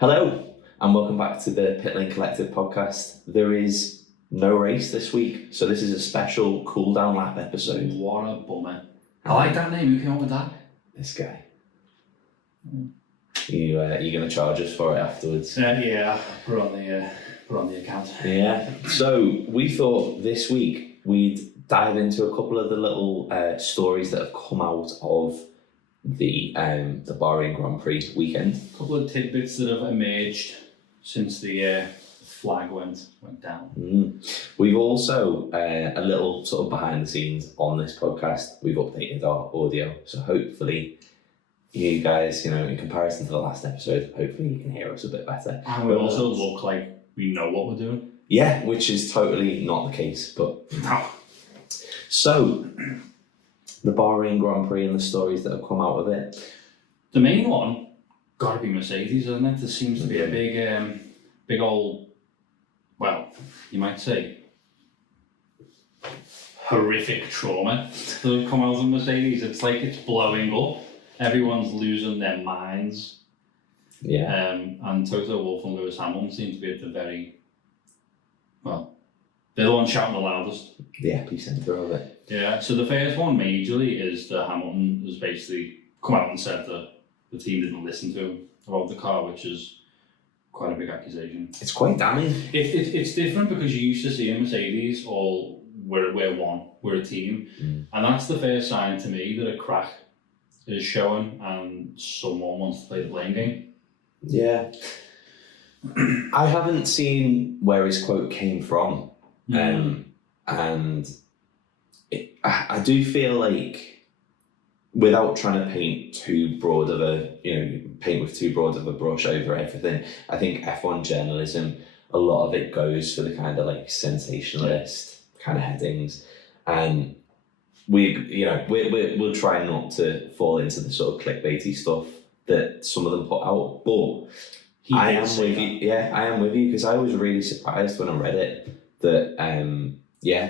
Hello, and welcome back to the Pitlane Collective Podcast. There is no race this week, so this is a special Cooldown lap episode. What a bummer. I like that name. Who came up with that? This guy. You going to charge us for it afterwards? Yeah, put on the account. Yeah. So we thought this week we'd dive into a couple of the little stories that have come out of the Bahrain Grand Prix weekend. A couple of tidbits that have emerged since the flag went down. We've also a little sort of behind the scenes on this podcast. We've updated our audio, so hopefully you guys, in comparison to the last episode, hopefully you can hear us a bit better. And we also look like we know what we're doing. Yeah, which is totally not the case. But so the Bahrain Grand Prix and the stories that have come out of it. The main one got to be Mercedes, isn't it? There seems to be a big old, well, you might say, horrific trauma that have come out of Mercedes. It's like it's blowing up. Everyone's losing their minds. Yeah. And Toto Wolff and Lewis Hamilton seem to be at the very, well, they're the ones shouting the loudest. The epicenter of it. Yeah, so the first one majorly is that Hamilton has basically come out and said that the team didn't listen to him about the car, which is quite a big accusation. It's quite damning. It's different because you used to see in Mercedes all, we're one, we're a team. And that's the first sign to me that a crack is showing and someone wants to play the blame game. Yeah. I haven't seen where his quote came from. And I do feel like, without trying to paint too broad of paint with too broad of a brush over everything, I think F1 journalism, a lot of it goes for the kind of like sensationalist kind of headings, and we'll try not to fall into the sort of clickbaity stuff that some of them put out, but I am with you because I was really surprised when I read it that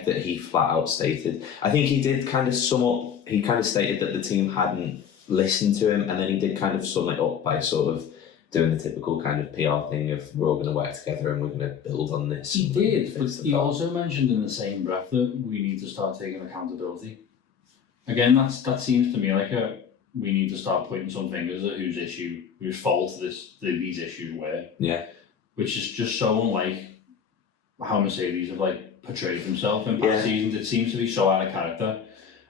that he flat out stated. I think he did kind of sum up. He kind of stated that the team hadn't listened to him, and then he did kind of sum it up by sort of doing the typical kind of PR thing of we're all going to work together and we're going to build on this. He did, but he also mentioned in the same breath that we need to start taking accountability. Again, that seems to me like we need to start pointing some fingers at whose fault these issues were. Yeah. Which is just so unlike how Mercedes have portrayed themselves in past seasons. It seems to be so out of character,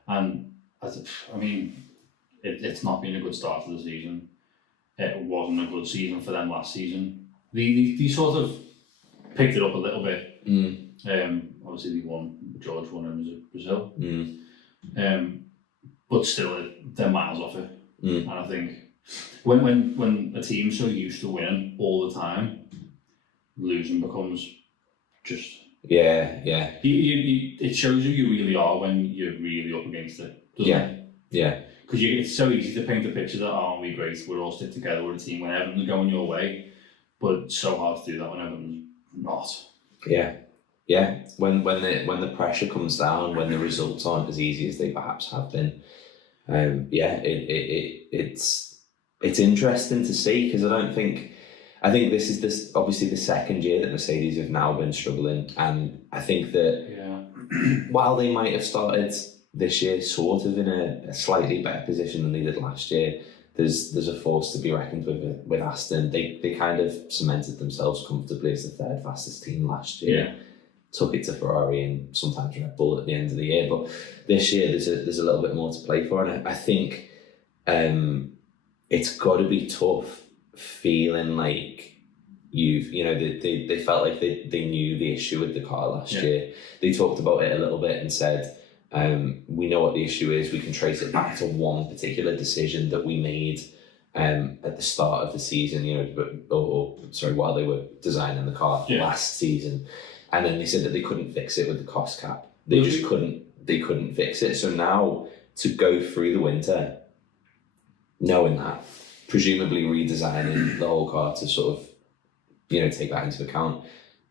and it's not been a good start to the season. It wasn't a good season for them last season. They sort of picked it up a little bit. Obviously George won in Brazil. But still they're miles off it. And I think when a team's so used to winning all the time, losing becomes just it shows who you really are when you're really up against it, doesn't it? Yeah. Because it's so easy to paint the picture that, aren't we great, we're all stick together, we're a team when everything's going your way, but it's so hard to do that when everything's not. Yeah. When the pressure comes down, when the results aren't as easy as they perhaps have been, it's interesting to see, because I think this is obviously the second year that Mercedes have now been struggling, and I think that while they might have started this year sort of in a slightly better position than they did last year, there's a force to be reckoned with Aston. They kind of cemented themselves comfortably as the third fastest team last year. Took it to Ferrari and sometimes Red Bull at the end of the year, but this year there's a little bit more to play for, and I think it's got to be tough feeling like they felt like they knew the issue with the car last year. They talked about it a little bit and said, we know what the issue is. We can trace it back to one particular decision that we made at the start of the season, while they were designing the car last season. And then they said that they couldn't fix it with the cost cap. They just couldn't fix it. So now to go through the winter, knowing that, presumably redesigning the whole car to sort of, take that into account,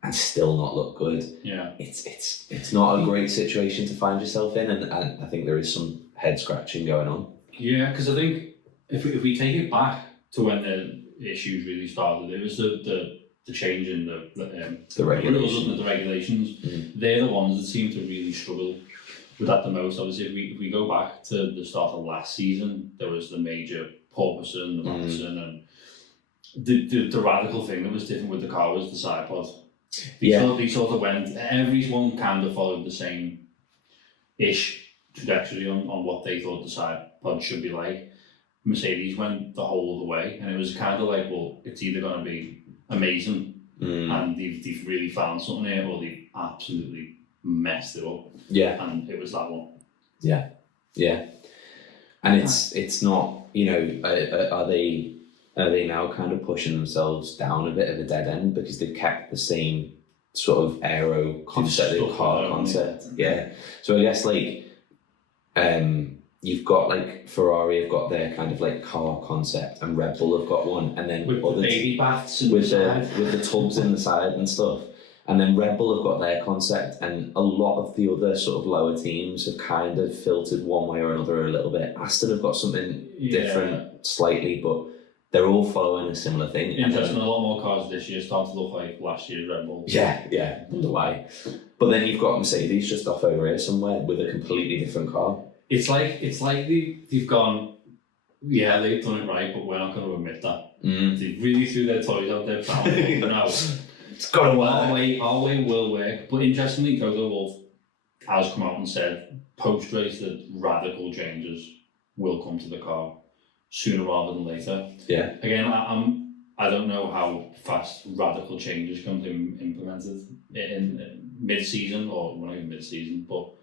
and still not look good. Yeah, it's not a great situation to find yourself in, and I think there is some head scratching going on. Yeah, because I think if we take it back to when issues really started. It was the change in the regulations. rules and the regulations. They're the ones that seem to really struggle with that the most. Obviously, if we go back to the start of last season, there was the major porpoising, the Madison, and the radical thing that was different with the car was the side pod. They sort of went, everyone kind of followed the same-ish trajectory on what they thought the side pod should be like. Mercedes went the whole other way, and it was kind of like, well, it's either going to be amazing and they've really found something here, or they've absolutely messed it up. And it was that one. And it's not, you know, are they now kind of pushing themselves down a bit of a dead end because they've kept the same sort of aero concept, car concept? So I guess like you've got like Ferrari have got their kind of like car concept, and Red Bull have got one, and then with the baby baths and with the tubs in the side and stuff. And then Red Bull have got their concept, and a lot of the other sort of lower teams have kind of filtered one way or another a little bit. Aston have got something different slightly, but they're all following a similar thing. Interesting, a lot more cars this year start to look like last year's Red Bull. Wonder why. But then you've got Mercedes just off over here somewhere with a completely different car. It's like they've gone, they've done it right, but we're not going to admit that. They really threw their toys out there. No, it's got to work. Our way will work. But interestingly, Toto Wolff has come out and said post-race that radical changes will come to the car sooner rather than later. Again, I don't know how fast radical changes can be implemented in mid-season, or not even mid-season, but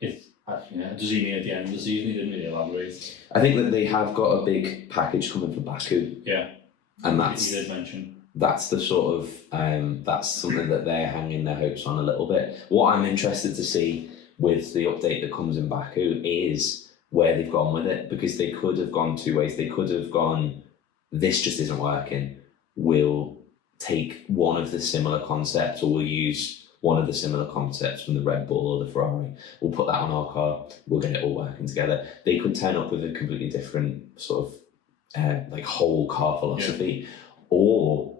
does he mean at the end of the season? He didn't really elaborate. I think that they have got a big package coming for Baku. And that's, he did mention. That's the sort of, that's something that they're hanging their hopes on a little bit. What I'm interested to see with the update that comes in Baku is where they've gone with it, because they could have gone two ways. They could have gone, this just isn't working, we'll take one of the similar concepts, or we'll use one of the similar concepts from the Red Bull or the Ferrari, we'll put that on our car, we'll get it all working together. They could turn up with a completely different sort of like whole car philosophy. Or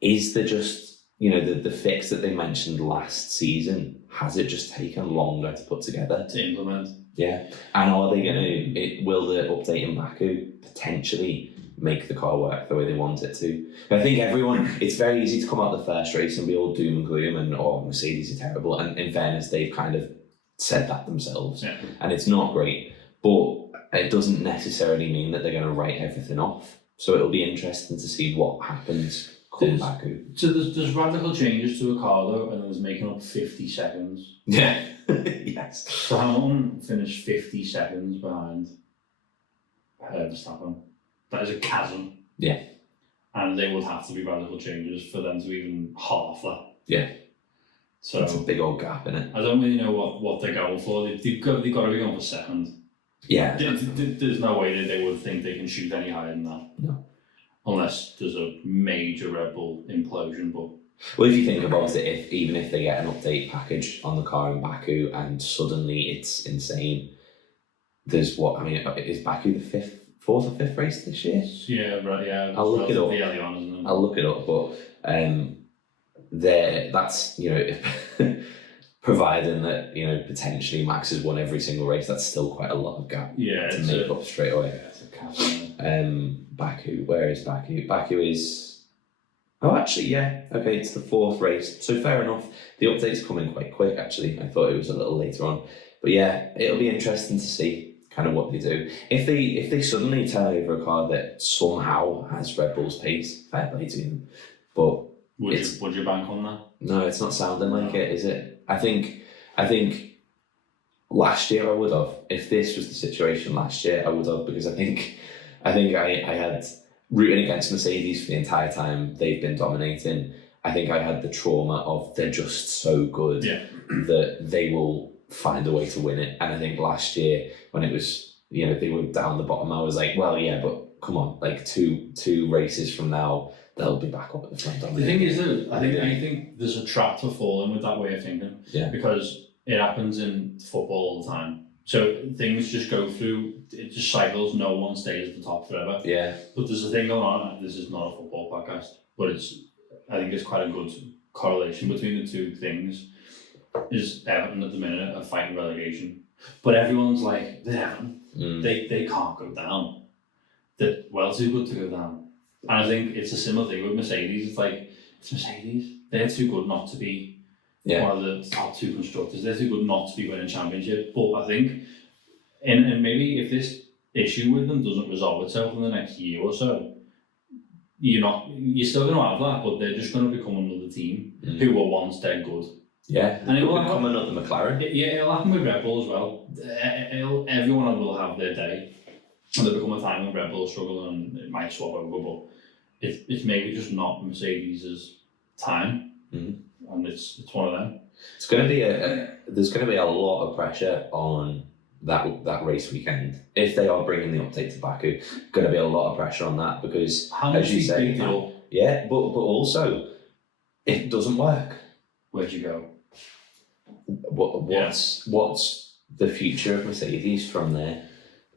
is there just, you know, the fix that they mentioned last season, has it just taken longer to put together? To implement. And are they going to, will the update in Baku potentially make the car work the way they want it to? But I think it's very easy to come out the first race and be all doom and gloom and, Mercedes are terrible. And in fairness, they've kind of said that themselves. And it's not great. But it doesn't necessarily mean that they're going to write everything off. So it'll be interesting to see what happens come Baku. So there's radical changes to a car though, and there's making up 50 seconds. Yes. So Hamilton finished 50 seconds behind Verstappen. That is a chasm. And they would have to be radical changes for them to even half that. So it's a big old gap in it. I don't really know what they're going for. They've got to be going for second. There's no way that they would think they can shoot any higher than that. No. Unless there's a major Red Bull implosion. But well, if you think about it, even if they get an update package on the car in Baku and suddenly it's insane, there's is Baku the fourth or fifth race this year? I'll look it up. I'll look it up, but that's, you know, providing that, you know, potentially Max has won every single race, that's still quite a lot of gap to make up straight away. Baku, where is Baku? Baku is, it's the fourth race, so fair enough. The update's coming quite quick actually. I thought it was a little later on, but it'll be interesting to see kind of what they do. If they suddenly turn over a car that somehow has Red Bull's pace, fair play to them. But would you bank on that? No, it's not sounding like it, is it? I think last year I would have. If this was the situation last year, I would have, because I think I had rooting against Mercedes for the entire time they've been dominating. I think I had the trauma of they're just so good that they will find a way to win it. And I think last year when it was, you know, they were down the bottom, I was like, well, yeah, but come on, like two races from now, they'll be back up at the front. The thing is that I think there's a trap to fall in with that way of thinking. Yeah. Because it happens in football all the time. So things just go through, it just cycles, no one stays at the top forever. Yeah. But there's a thing going on, this is not a football podcast, but I think it's quite a good correlation between the two things. Is Everton at the minute are fighting relegation. But everyone's like, they're Everton. They can't go down. They're well too good to go down. And I think it's a similar thing with Mercedes. It's like, it's Mercedes. They're too good not to be one of the top two constructors. They're too good not to be winning championship. But I think, and maybe if this issue with them doesn't resolve itself in the next year or so, you're still going to have that, but they're just going to become another team who were once dead good. Yeah, and it will become another McLaren. Yeah, it'll happen with Red Bull as well. Everyone will have their day, and there'll become a time when Red Bull struggle and it might swap over, but it's maybe just not Mercedes' time, and it's one of them. It's going to be there's going to be a lot of pressure on that race weekend if they are bringing the update to Baku. Going to be a lot of pressure on that because, as you say, yeah, but also if it doesn't work, where'd you go? What's the future of Mercedes from there?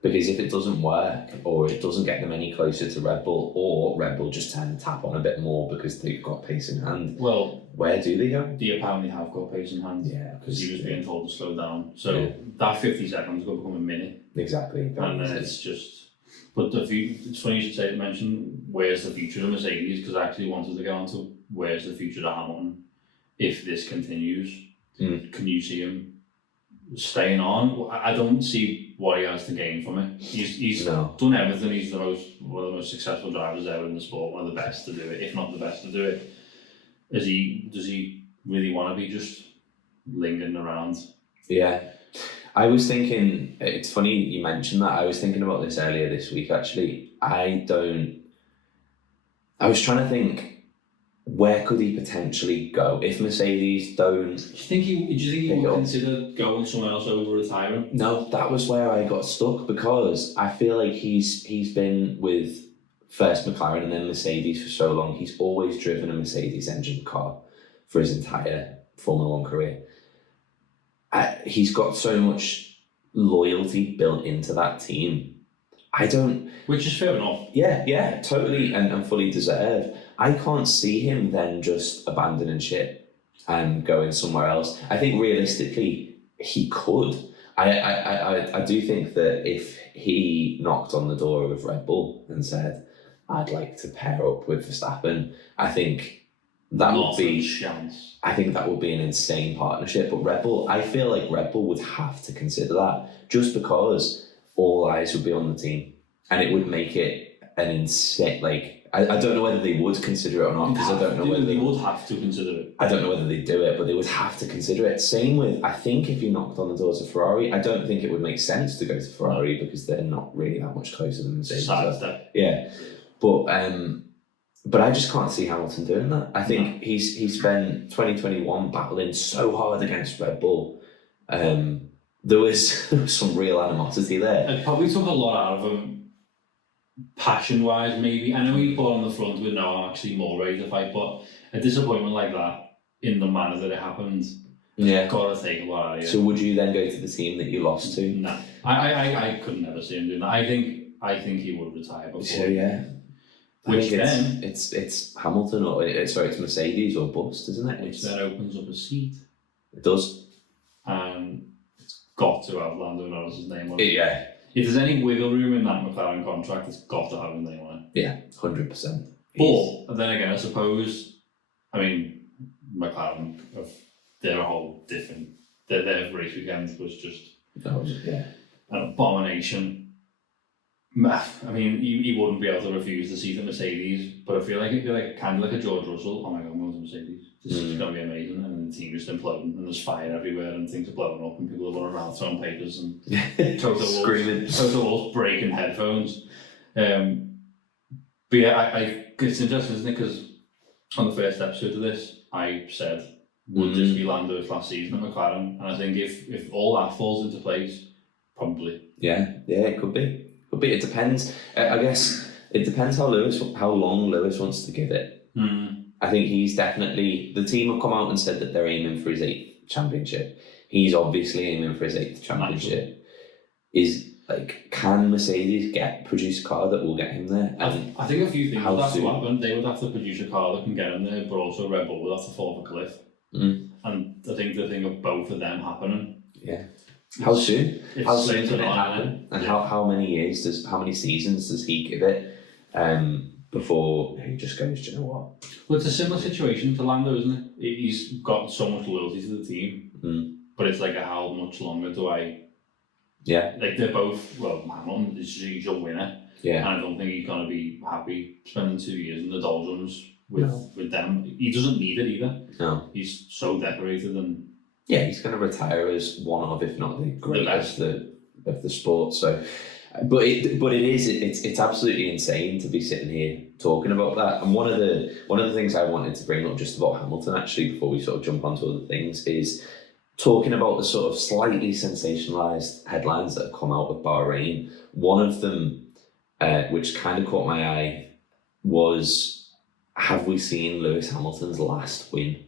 Because if it doesn't work, or it doesn't get them any closer to Red Bull, or Red Bull just turn the tap on a bit more because they've got pace in hand, well, where do they go? They apparently have got pace in hand. Yeah, because he was being told to slow down. So that 50 seconds is going to become a minute. Exactly. And then it's just. But it's funny you should mention where's the future of Mercedes, because I actually wanted to get on to where's the future of Hamilton if this continues. Can you see him staying on? I don't see what he has to gain from it. He's done everything. He's one of the most successful drivers ever in the sport, one of the best to do it, if not the best to do it. Does he really want to be just lingering around? Yeah. I was thinking, it's funny you mentioned that. I was thinking about this earlier this week, actually. I was trying to think, where could he potentially go if Mercedes don't? Do you think he would consider going somewhere else over retiring? No, that was where I got stuck, because I feel like he's been with first McLaren and then Mercedes for so long. He's always driven a Mercedes engine car for his entire Formula 1 career. He's got so much loyalty built into that team. Which is fair enough. Yeah, totally and fully deserved. I can't see him then just abandoning ship and going somewhere else. I think realistically he could. I do think that if he knocked on the door of Red Bull and said, I'd like to pair up with Verstappen, I think that would be an insane partnership. But I feel like Red Bull would have to consider that, just because all eyes would be on the team, and it would make it an insane, I don't know whether they would consider it or not, because I don't know whether they would have to consider it. I don't know whether they do it, but they would have to consider it. Same with, I think if you knocked on the doors of Ferrari, I don't think it would make sense to go to Ferrari because they're not really that much closer than Mercedes. Yeah, but I just can't see Hamilton doing that. I think he spent 2021 battling so hard against Red Bull. There was some real animosity there. It probably took a lot out of him. Passion-wise, maybe. I know he put on the front with no, I'm actually more ready to fight, but a disappointment like that, in the manner that it happened, gotta take a lot out of you. So would you then go to the team that you lost to? No. I could never see him doing that. I think he would retire before. So yeah. Which then... It's Hamilton, or it's Mercedes or bust, isn't it? Which then opens up a seat. It does. And it's got to have Lando Norris's name on it. Yeah. If there's any wiggle room in that McLaren contract, it's got to have his name on it. Yeah, 100%. But then again, I suppose, McLaren, they're a whole different. Their race weekend was just an abomination. He wouldn't be able to refuse the seat at Mercedes, but I feel like it'd be kind of like a George Russell. Oh my God, I'm going to Mercedes. This is going to be amazing. And then the team just imploding, and there's fire everywhere, and things are blowing up, and people are running around throwing papers and screaming. Toto Wolff breaking headphones. But yeah, it's interesting, isn't it? Because on the first episode of this, I said, would this be Lando's last season at McLaren? And I think if all that falls into place, probably. Yeah, it could be. It depends. I guess it depends how long Lewis wants to give it. I think he's definitely, the team have come out and said that they're aiming for his 8th championship. He's obviously aiming for his 8th championship. is like, can Mercedes produce a car that will get him there? And I think a few things would have to soon? happen. They would have to produce a car that can get him there, but also Red Bull would have to fall off a cliff. And I think the thing of both of them happening. Yeah. How soon? How soon can it happen? happen? And how many seasons does he give it before he just goes, do you know what? Well, it's a similar situation to Lando, isn't it? He's got so much loyalty to the team, but it's like, how much longer do I? Yeah. Like, they're both, well, Hamilton is a winner. Yeah. And I don't think he's going to be happy spending 2 years in the doldrums with them. He doesn't need it either. No. He's so decorated and... Yeah, he's going to retire as one of, if not the greatest of the sport. So, but it's absolutely insane to be sitting here talking about that. And one of the things I wanted to bring up just about Hamilton, actually, before we sort of jump onto other things, is talking about the sort of slightly sensationalised headlines that have come out of Bahrain. One of them, which kind of caught my eye, was, have we seen Lewis Hamilton's last win?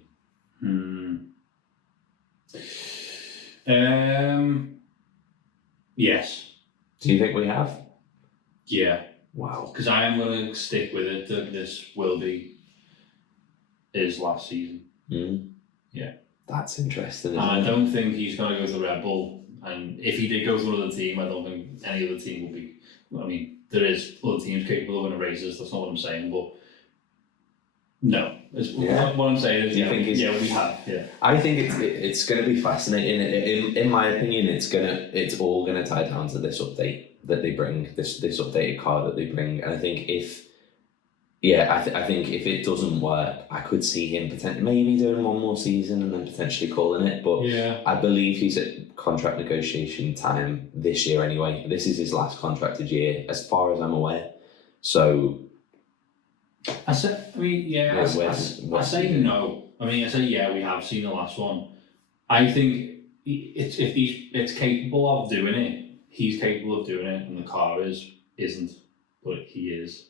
Yes. Do you think we have? Yeah. Wow. Because I am going to stick with it that this will be his last season. Yeah. That's interesting. And I don't think he's going to go to Red Bull. And if he did go to another team, I don't think any other team will be. I mean, there is other teams capable of winning races. That's not what I'm saying, but no. What I'm saying is, we have. Yeah. I think it's going to be fascinating. In my opinion, it's all going to tie down to this update that they bring, this updated car that they bring. And I think I think if it doesn't work, I could see him maybe doing one more season and then potentially calling it. But I believe he's at contract negotiation time this year anyway. This is his last contracted year, as far as I'm aware. So I say no. I mean, I say we have seen the last one. I think it's capable of doing it. He's capable of doing it, and the car isn't, but he is.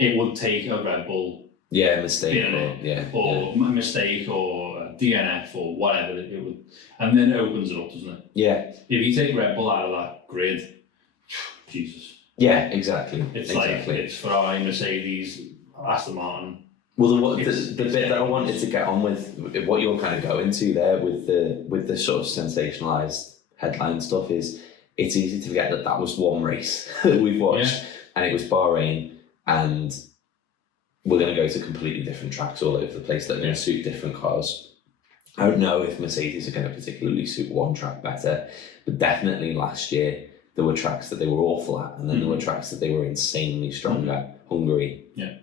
It would take a Red Bull, mistake, or a mistake, or a DNF, or whatever it would, and then it opens it up, doesn't it? Yeah. If you take Red Bull out of that grid, Jesus. Yeah, exactly. It's like it's Ferrari, Mercedes, Aston Martin. Well, the bit that I wanted to get on with what you're kind of going to there with the sort of sensationalized headline stuff is, it's easy to forget that was one race that we've watched, and it was Bahrain, and we're going to go to completely different tracks all over the place that are going to suit different cars. I don't know if Mercedes are going to particularly suit one track better, but definitely last year there were tracks that they were awful at, and then there were tracks that they were insanely strong at. Hungary. Yeah.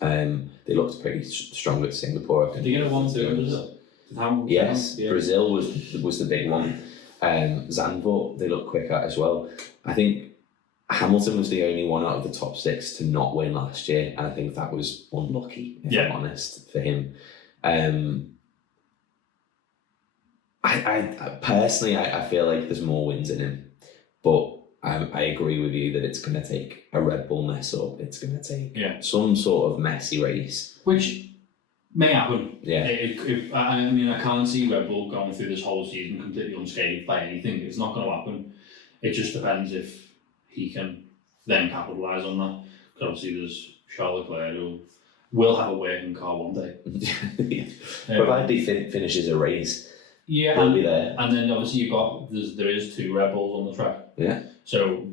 They looked pretty strong at Singapore. I think. Did they get a 1-2 in Brazil? Yes, Brazil was the big one. Zandvoort, they looked quick at as well. I think Hamilton was the only one out of the top 6 to not win last year, and I think that was unlucky, if I'm honest, for him. I personally, I feel like there's more wins in him, but I agree with you that it's going to take a Red Bull mess up. It's going to take some sort of messy race, which may happen. Yeah. I mean, I can't see Red Bull going through this whole season completely unscathed by anything. It's not going to happen. It just depends if he can then capitalise on that. Because obviously there's Charles Leclerc who will have a working car one day. Provided he finishes a race. Yeah, he'll be there. And then obviously there is 2 Red Bulls on the track. Yeah. So,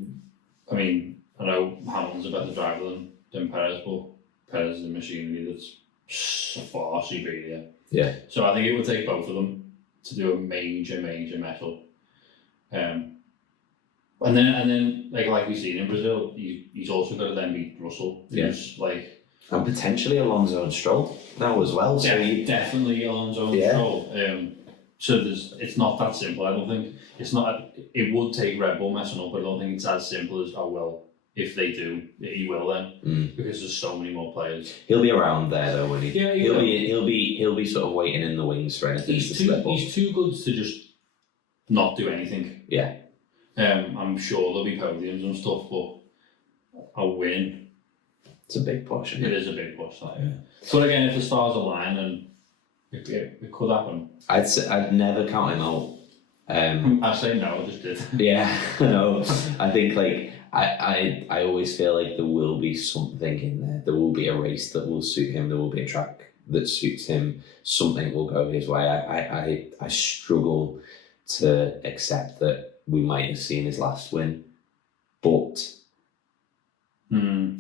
I mean, I know Hamilton's a better driver than Perez, but Perez is a machinery that's far superior. Yeah. So I think it would take both of them to do a major mess up. And then like we've seen in Brazil, he's also got to then beat Russell. And potentially Alonso and Stroll now as well. So definitely Alonso and Stroll. So it's not that simple. I don't think it's not. It would take Red Bull messing up, but I don't think it's as simple as if they do, he will then because there's so many more players. He'll be around there though, won't he? Yeah, he'll be sort of waiting in the wings for anything to slip up. He's too good to just not do anything. Yeah. I'm sure there'll be podiums and stuff, but a win. It's a big push. It is a big push. But again, if the stars align, and it could happen. I'd never count him out I say no, I just did. Yeah, I know. I think like I always feel like there will be something in there. There will be a race that will suit him. There will be a track that suits him. Something will go his way. I struggle to accept that we might have seen his last win, but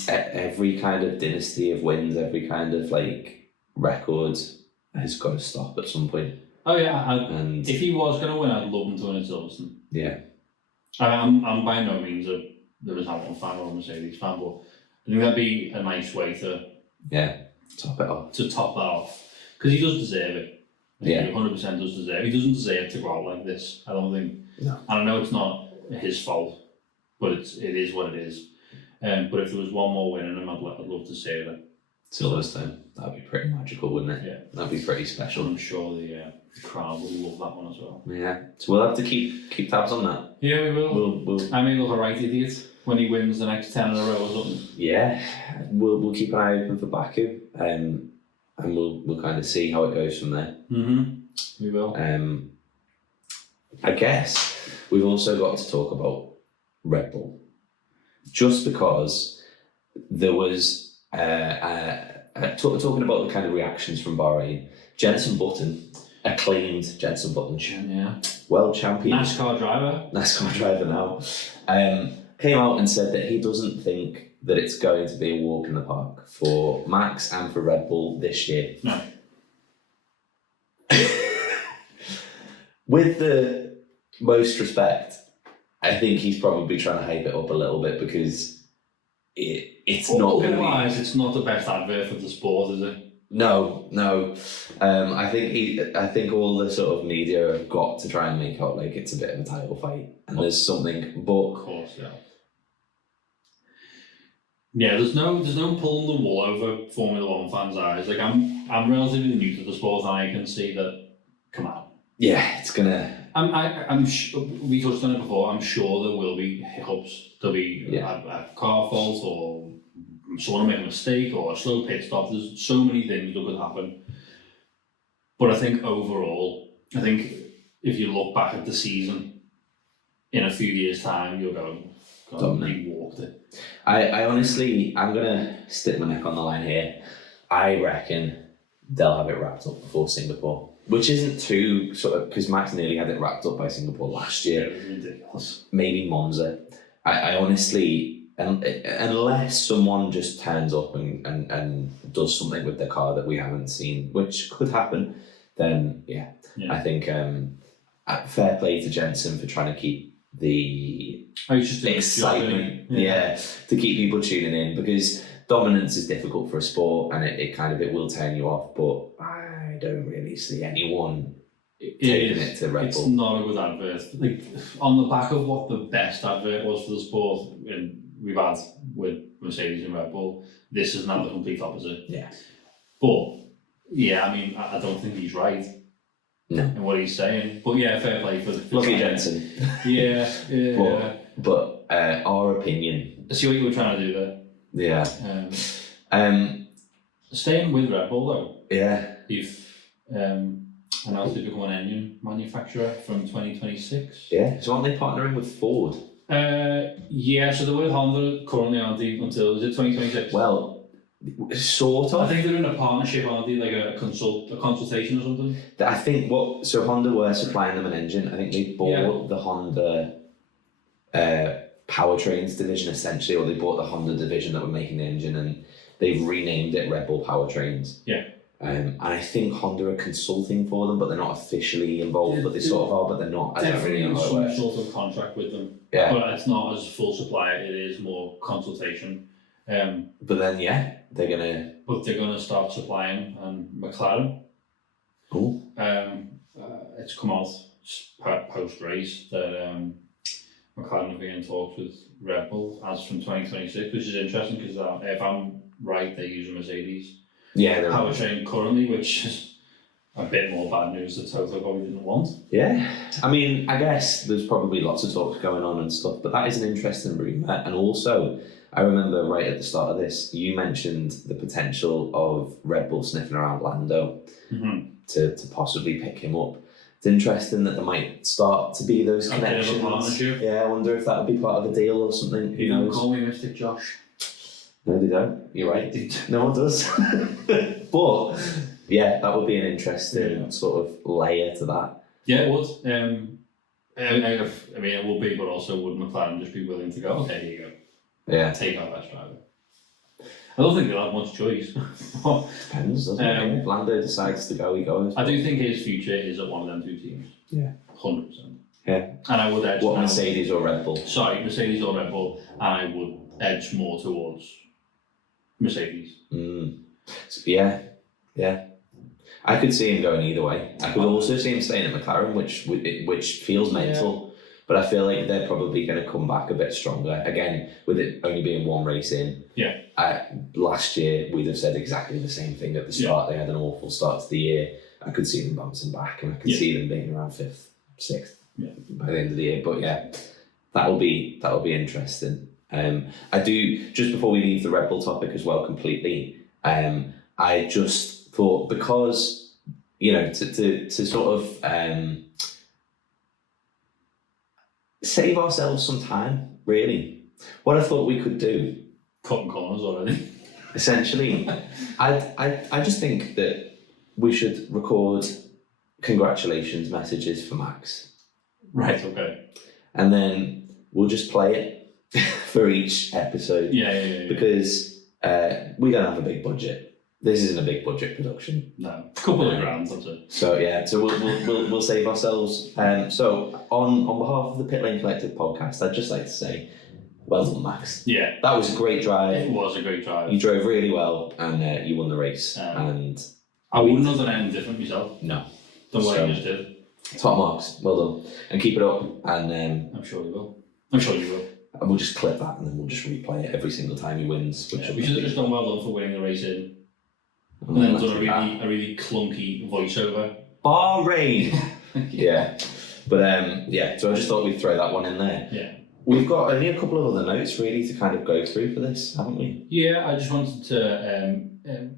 every kind of dynasty of wins, every kind of like record has got to stop at some point. Oh yeah, And if he was going to win, I'd love him to win at Silverstone. yeah. I'm by no means a Lewis Hamilton fan or a Mercedes fan, but I think that'd be a nice way to top it off. To top that off, because he does deserve it. Yeah, he 100% does deserve it. He doesn't deserve to go out like this. I don't think. No. I know it's not his fault, but it is what it is. But if there was one more win in him, I'd love to see it. Silverstone, that'd be pretty magical, wouldn't it? Yeah, that'd be pretty special. I'm sure the crowd will love that one as well. Yeah, so we'll have to keep tabs on that. Yeah, we will. We'll I may look a right idiot when he wins the next 10 in a row or something. Yeah, we'll keep an eye open for Baku, and we'll kind of see how it goes from there. We will. I guess we've also got to talk about Red Bull, just because there was talking about the kind of reactions from Bahrain. Jenson Button, acclaimed Jenson Button, world champion, NASCAR driver now, came out and said that he doesn't think that it's going to be a walk in the park for Max and for Red Bull this year. No. With the most respect, I think he's probably trying to hype it up a little bit, because it's not going to be... Otherwise, it's not the best advert for the sport, is it? No. I think all the sort of media have got to try and make out like it's a bit of a title fight, and there's something, but... Of course, yeah. Yeah, there's no pulling the wool over Formula One fans' eyes. Like, I'm relatively new to the sport, and I can see that. Come on. Yeah, it's gonna. We touched on it before. I'm sure there will be hiccups. There'll be a car fault, or someone will make a mistake, or a slow pit stop. There's so many things that could happen. But I think overall, if you look back at the season in a few years' time, you'll go, God, he walked it. I honestly, I'm gonna stick my neck on the line here. I reckon they'll have it wrapped up before Singapore, which isn't too sort of, because Max nearly had it wrapped up by Singapore last year. It was ridiculous. Maybe Monza. I honestly, unless someone just turns up and does something with their car that we haven't seen, which could happen, then I think fair play to Jensen for trying to keep the excitement, to keep people tuning in, because dominance is difficult for a sport, and it will turn you off, but I don't really see anyone taking it to Red Bull. It's not a good advert. Like, on the back of what the best advert was for the sport we've had with Mercedes and Red Bull, this is now the complete opposite. Yeah. But I mean, I don't think he's right. No. In what he's saying. But fair play for Lucky Jensen. Yeah. But our opinion. I see what you were trying to do there. Yeah. Staying with Red Bull though. Yeah. You've announced to become an engine manufacturer from 2026. Yeah. So aren't they partnering with Ford? So they're with Honda currently, aren't they, until, is it 2026? Well, sort of. I think they're in a partnership, aren't they, like a consultation or something? I think so Honda were supplying them an engine. I think they bought the Honda powertrains division essentially, or they bought the Honda division that were making the engine, and they've renamed it Red Bull Powertrains. Yeah. And I think Honda are consulting for them, but they're not officially involved, but they sort of are, but they're not. Definitely in some sort of contract with them. Yeah. But it's not as full supply, it is more consultation. But then, they're going to start supplying McLaren. Cool. It's come out post-race that McLaren are being in talks with Red Bull as from 2026, which is interesting because if I'm right, they use a Mercedes powertrain currently, which is a bit more bad news that Toto probably didn't want. Yeah. I mean, I guess there's probably lots of talks going on and stuff, but that is an interesting rumour. And also, I remember right at the start of this, you mentioned the potential of Red Bull sniffing around Lando to possibly pick him up. it's interesting that there might start to be those connections. A bit of a partnership. Yeah, I wonder if that would be part of a deal or something. Who knows? Call me Mystic Josh. No, they don't. You're right. No one does. But yeah, that would be an interesting sort of layer to that. Yeah, it would. I mean, it would be, but also would McLaren just be willing to go, okay, here you go. Yeah. Take our best driver. I don't think they'll have much choice. Depends, doesn't it? If Lando decides to go, he goes. I do think his future is at one of them two teams. Yeah. 100%. Yeah. And I would edge... What, Mercedes or Red Bull? Sorry, Mercedes or Red Bull. And I would edge more towards Mercedes. So, yeah. I could see him going either way. I could also see him staying at McLaren, which feels mental. But I feel like they're probably going to come back a bit stronger. Again, with it only being one race in. Yeah. Last year, we'd have said exactly the same thing at the start. They had an awful start to the year. I could see them bouncing back, and I could see them being around 5th, 6th by the end of the year. But yeah, that'll be interesting. I do, just before we leave the Red Bull topic as well completely, I just thought, because, you know, to sort of save ourselves some time, really, what I thought we could do, cutting corners already. Essentially, I just think that we should record congratulations messages for Max. Right, okay. And then we'll just play it for each episode. Yeah. Because we don't have a big budget. This isn't a big budget production. No, a couple of grand, that's it. So yeah, so we'll save ourselves. So on behalf of the Pitlane Collective Podcast, I'd just like to say, well done, Max. Yeah, that was a great drive. It was a great drive. You drove really well, and you won the race. And I wouldn't have done anything different myself. No, than what you just did. Top marks, well done, and keep it up. And I'm sure you will. I'm sure you will. And we'll just clip that, and then we'll just replay it every single time he wins. We should have just done well done for winning the race in. And then done a really clunky voiceover. Bahrain! Yeah. But yeah, so I just thought we'd throw that one in there. Yeah. We've got only a couple of other notes really to kind of go through for this, haven't we? Yeah, I just wanted to,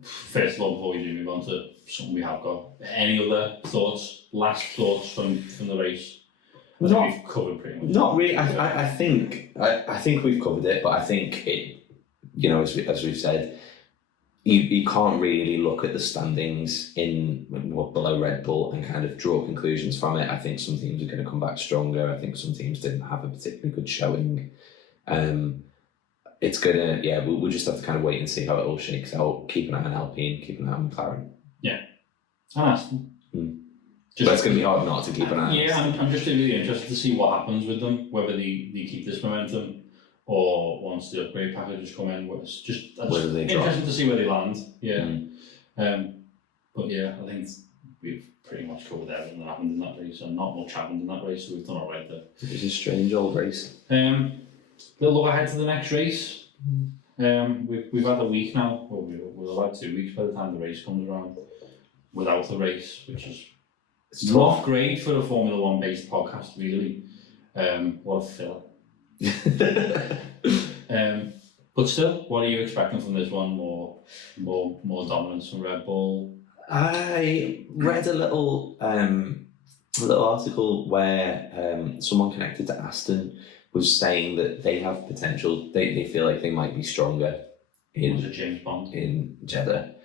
first of all, before we do move on to something we have got, any other thoughts, last thoughts from the race? I think we've covered pretty much. Not really. I think we've covered it, but I think it, you know, as we've said, you can't really look at the standings in below Red Bull and kind of draw conclusions from it. I think some teams are going to come back stronger. I think some teams didn't have a particularly good showing. It's gonna, we'll just have to kind of wait and see how it all shakes out. Keep an eye on Alpine, keep an eye on McLaren. Yeah, and Aston. But it's going to be hard not to keep an eye on. Yeah, I'm just really interested to see what happens with them, whether they keep this momentum. Or once the upgrade packages come in, it's just interesting to see where they land. Yeah. But yeah, I think we've pretty much covered everything that happened in that race, and not much happened in that race, so we've done all right there. It was a strange old race. Little look ahead to the next race. We've had a week now, well, we'll have had 2 weeks by the time the race comes around, without a race, which is not great for a Formula 1 based podcast, really. What a filler. But still, what are you expecting from this one? More dominance from Red Bull? I read a little article where someone connected to Aston was saying that they have potential. They feel like they might be stronger in. Was it James Bond? In Jeddah.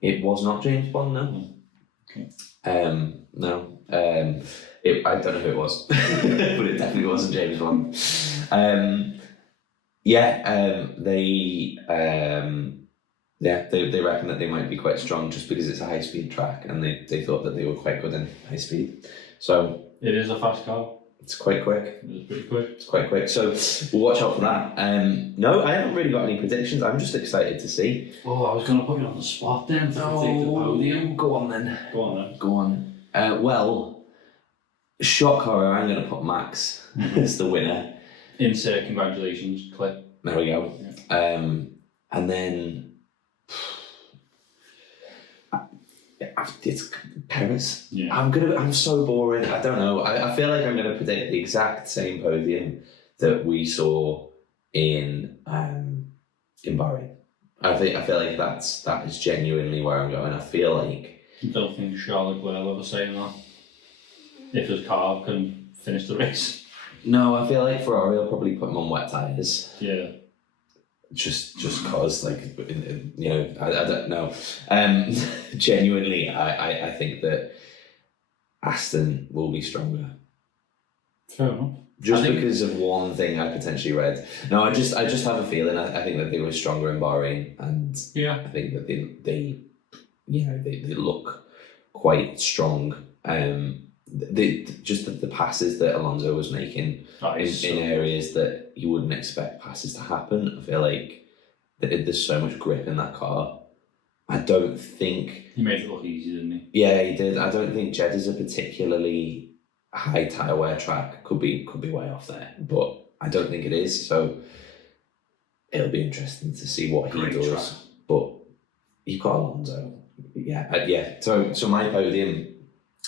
It was not James Bond, no. Okay. No. I don't know who it was, but it definitely wasn't James Bond. They reckon that they might be quite strong just because it's a high speed track, and they thought that they were quite good in high speed. So it is a fast car. It's quite quick. It's pretty quick. It's quite quick. So we'll watch out for that. No, I haven't really got any predictions. I'm just excited to see. Oh, I was going to put you on the spot then to take the podium. Go on then. Go on. Well, shock horror, I'm going to put Max as the winner. Insert congratulations clip. There we go. Yeah. And then it's Perez. Yeah. I'm so boring. I don't know. I feel like I'm going to predict the exact same podium that we saw in Bahrain. I feel like that is genuinely where I'm going. I feel like. I don't think Charles Leclerc will ever say that. if his car can finish the race. No, I feel like Ferrari will probably put him on wet tyres. Yeah. Just cause, like, you know, I don't know. Genuinely, I think that Aston will be stronger. Fair enough. Just because of one thing I potentially read. No, I just have a feeling. I think that they were stronger in Bahrain, and yeah, I think that they look quite strong. The passes that Alonso was making in areas that you wouldn't expect passes to happen. I feel like there's so much grip in that car. I don't think he made it look easy, didn't he? Yeah, he did. I don't think Jeddah's a particularly high tyre wear track. Could be way off there, but I don't think it is. So it'll be interesting to see what he does. Track. But you've got Alonso. Yeah. So my podium,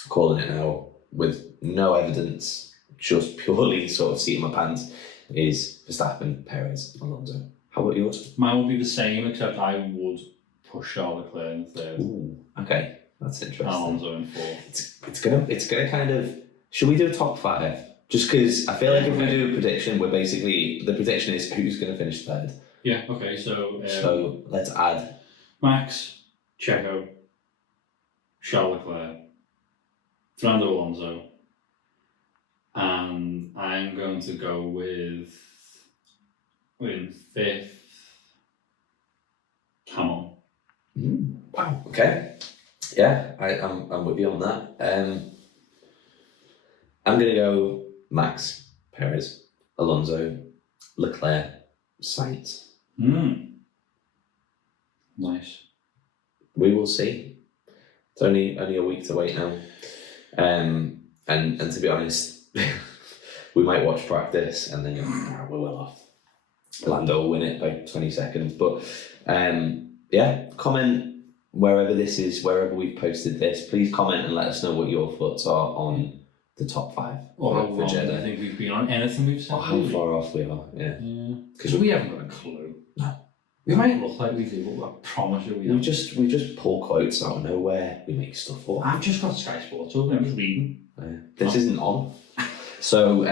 calling it now with no evidence, just purely sort of seat in my pants, is Verstappen, Perez, Alonso. How about yours? Mine would be the same, except I would push Charles Leclerc in third. Ooh, okay, that's interesting. Alonso in fourth. It's gonna kind of. Should we do a top 5? Just because I feel like if we do a prediction, we're basically the prediction is who's going to finish third. Yeah. Okay. So let's add Max, Checo, Charles Leclerc, Fernando Alonso, and I'm going to go with in fifth, Hamilton. Wow. Okay. Yeah, I'm with you on that. I'm going to go Max, Perez, Alonso, Leclerc, Sainz. Nice. We will see. It's only a week to wait now. And to be honest, we might watch practice and then we're well off. Lando will win it by 20 seconds. But comment wherever we've posted this. Please comment and let us know what your thoughts are on the top 5. Or how long do you think we've been on anything we've said? Or how far off we are, yeah. Because we haven't got a clue. No. We might look like we do, but I promise you we don't. We just pull quotes out of nowhere. We make stuff up. I've just got Sky Sports open. I'm just reading. This isn't on. So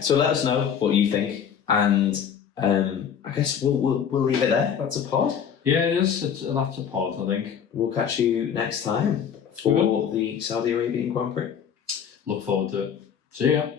so let us know what you think, and I guess we'll leave it there. That's a pod. Yeah, it is. That's a pod, I think. We'll catch you next time for the Saudi Arabian Grand Prix. Look forward to it. See ya.